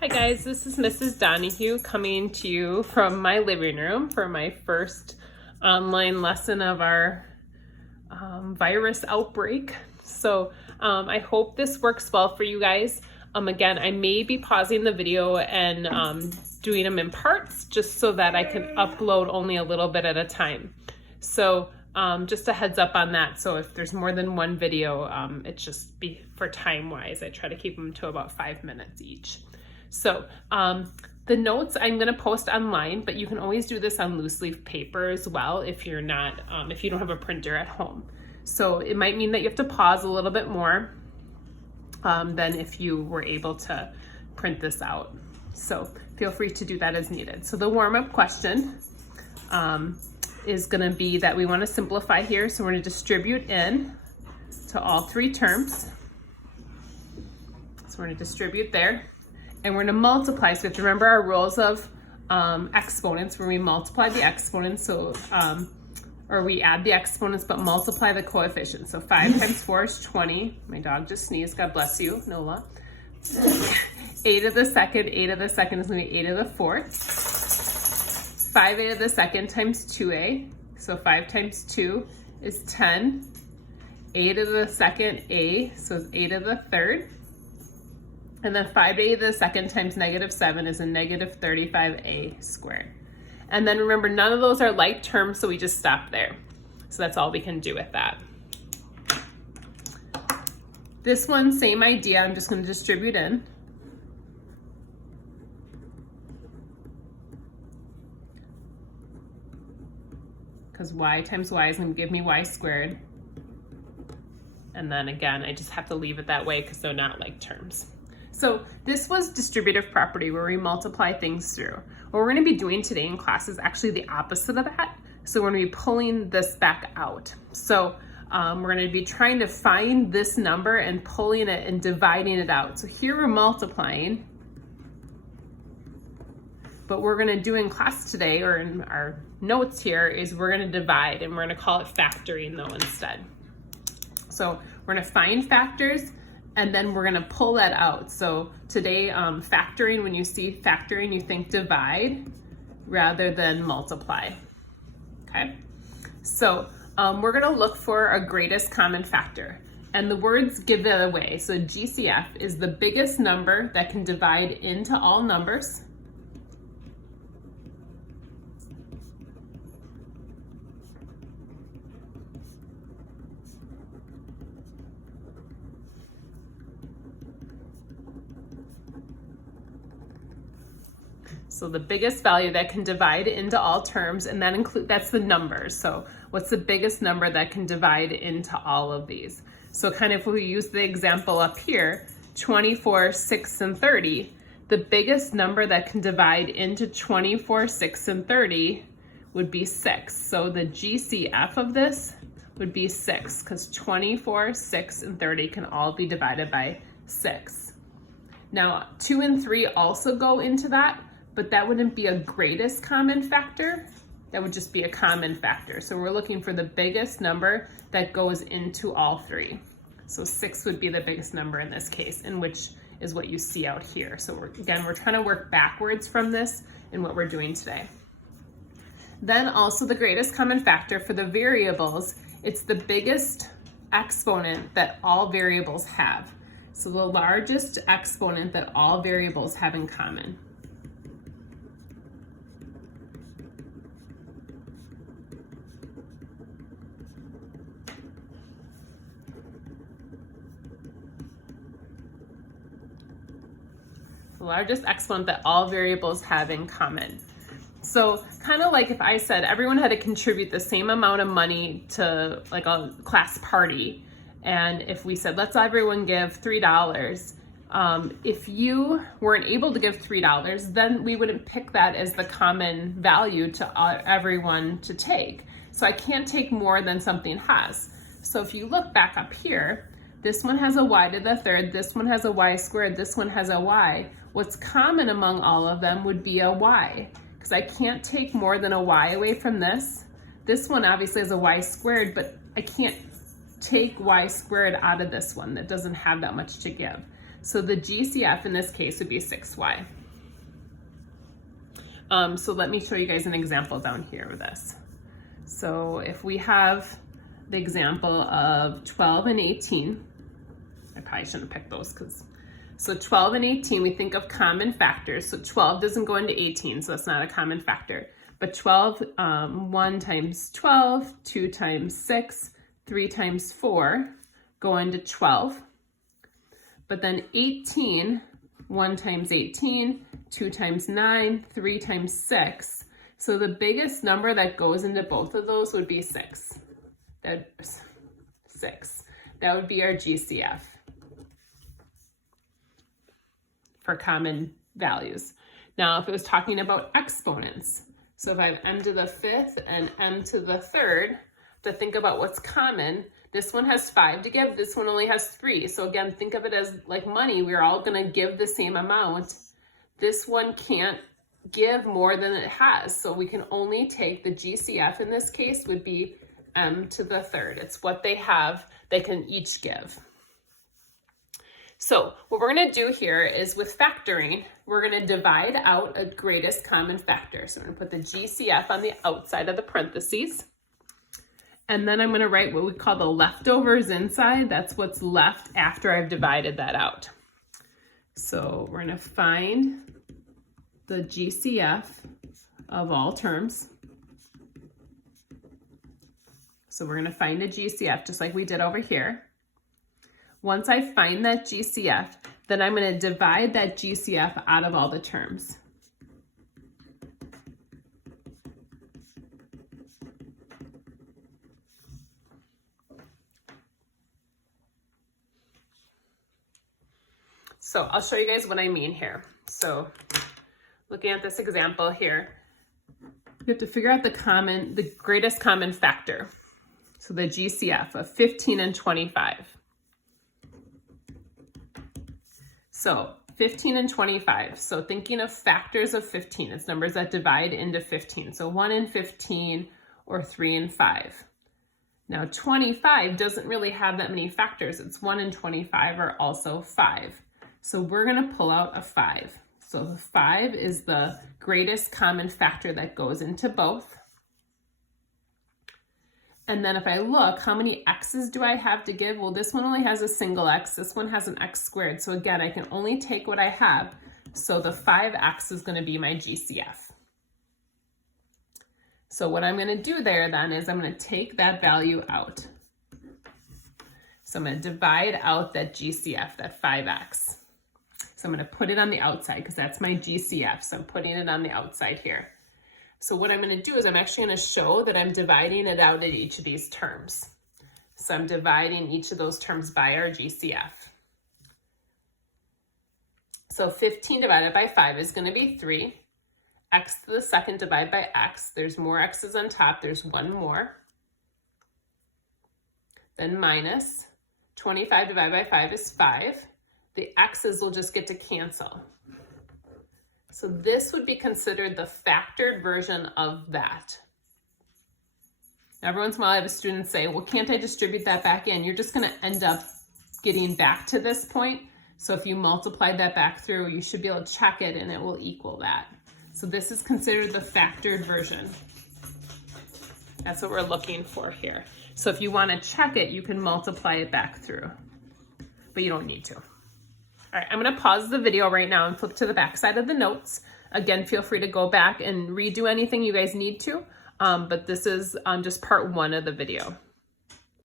Hi guys, this is Mrs. Donahue coming to you from my living room for my first online lesson of our virus outbreak. So I hope this works well for you guys. Again, I may be pausing the video and doing them in parts just so that I can upload only a little bit at a time. So just a heads up on that. So if there's more than one video, it's just be for time wise. I try to keep them to about 5 minutes each. So the notes I'm going to post online, but you can always do this on loose leaf paper as well if you're not, if you don't have a printer at home. So it might mean that you have to pause a little bit more than if you were able to print this out. So feel free to do that as needed. So the warm-up question is going to be that we want to simplify here. So we're going to distribute in to all three terms. So we're going to distribute there. And we're going to multiply. So we have to remember our rules of exponents where we multiply the exponents. So, or we add the exponents but multiply the coefficients. So 5 times 4 is 20. My dog just sneezed. God bless you, Nola. 8 to the second. 8 to the second is going to be 8 to the fourth. 5a to the second times 2a. So 5 times 2 is 10. A to the second a. So it's a to the third. And then 5a to the second times -7 is a -35a squared. And then remember, none of those are like terms, so we just stop there. So that's all we can do with that. This one, same idea. I'm just going to distribute in. Because y times y is going to give me y squared. And then again, I just have to leave it that way because they're not like terms. So this was distributive property where we multiply things through. What we're going to be doing today in class is actually the opposite of that. So we're going to be pulling this back out. So we're going to be trying to find this number and pulling it and dividing it out. So here we're multiplying. But what we're going to do in class today, or in our notes here, is we're going to divide, and we're going to call it factoring though instead. So we're going to find factors, and then we're going to pull that out. So today, factoring, when you see factoring, you think divide rather than multiply. Okay? So we're going to look for a greatest common factor. And the words give it away. So GCF is the biggest number that can divide into all numbers. So the biggest value that can divide into all terms, and that's the numbers. So what's the biggest number that can divide into all of these? So kind of if we use the example up here, 24, 6, and 30, the biggest number that can divide into 24, 6, and 30 would be 6. So the GCF of this would be 6, because 24, 6, and 30 can all be divided by 6. Now 2 and 3 also go into that, but that wouldn't be a greatest common factor. That would just be a common factor. So we're looking for the biggest number that goes into all three. So 6 would be the biggest number in this case, and which is what you see out here. So we're trying to work backwards from this in what we're doing today. Then also the greatest common factor for the variables, it's the biggest exponent that all variables have. So the largest exponent that all variables have in common. The largest exponent that all variables have in common. So kind of like if I said everyone had to contribute the same amount of money to like a class party, and if we said let's everyone give $3, if you weren't able to give $3, then we wouldn't pick that as the common value to everyone to take. So I can't take more than something has. So if you look back up here, this one has a y to the third, this one has a y squared, this one has a y. What's common among all of them would be a y, because I can't take more than a y away from this. This one obviously has a y squared, but I can't take y squared out of this one that doesn't have that much to give. So the GCF in this case would be 6y. So let me show you guys an example down here with this. So if we have the example of 12 and 18, I probably shouldn't have picked those so 12 and 18, we think of common factors. So 12 doesn't go into 18, so that's not a common factor. But 12, 1 times 12, 2 times 6, 3 times 4 go into 12. But then 18, 1 times 18, 2 times 9, 3 times 6. So the biggest number that goes into both of those would be 6. That would be our GCF for common values. Now, if it was talking about exponents, so if I have m to the 5th and m to the 3rd, to think about what's common, this one has 5 to give, this one only has 3. So again, think of it as like money. We're all going to give the same amount. This one can't give more than it has. So we can only take the GCF in this case would be m to the 3rd. It's what they have, they can each give. So what we're going to do here is with factoring, we're going to divide out a greatest common factor. So I'm going to put the GCF on the outside of the parentheses. And then I'm going to write what we call the leftovers inside. That's what's left after I've divided that out. So we're going to find the GCF of all terms. So we're going to find a GCF just like we did over here. Once I find that GCF, then I'm going to divide that GCF out of all the terms. So I'll show you guys what I mean here. So looking at this example here, you have to figure out the greatest common factor. So the GCF of 15 and 25. So 15 and 25. So thinking of factors of 15, it's numbers that divide into 15. So 1 and 15 or 3 and 5. Now 25 doesn't really have that many factors. It's 1 and 25 are also 5. So we're going to pull out a 5. So the 5 is the greatest common factor that goes into both. And then if I look, how many x's do I have to give? Well, this one only has a single x. This one has an x squared. So again, I can only take what I have. So the 5x is going to be my GCF. So what I'm going to do there then is I'm going to take that value out. So I'm going to divide out that GCF, that 5x. So I'm going to put it on the outside because that's my GCF. So I'm putting it on the outside here. So what I'm going to do is I'm actually going to show that I'm dividing it out at each of these terms. So I'm dividing each of those terms by our GCF. So 15 divided by 5 is going to be 3. X to the second divided by x. There's more x's on top. There's one more. Then minus 25 divided by 5 is 5. The x's will just get to cancel. So this would be considered the factored version of that. Every once in a while I have a student say, well, can't I distribute that back in? You're just going to end up getting back to this point. So if you multiply that back through, you should be able to check it and it will equal that. So this is considered the factored version. That's what we're looking for here. So if you want to check it, you can multiply it back through, but you don't need to. All right, I'm going to pause the video right now and flip to the back side of the notes. Again, feel free to go back and redo anything you guys need to, but this is just part 1 of the video.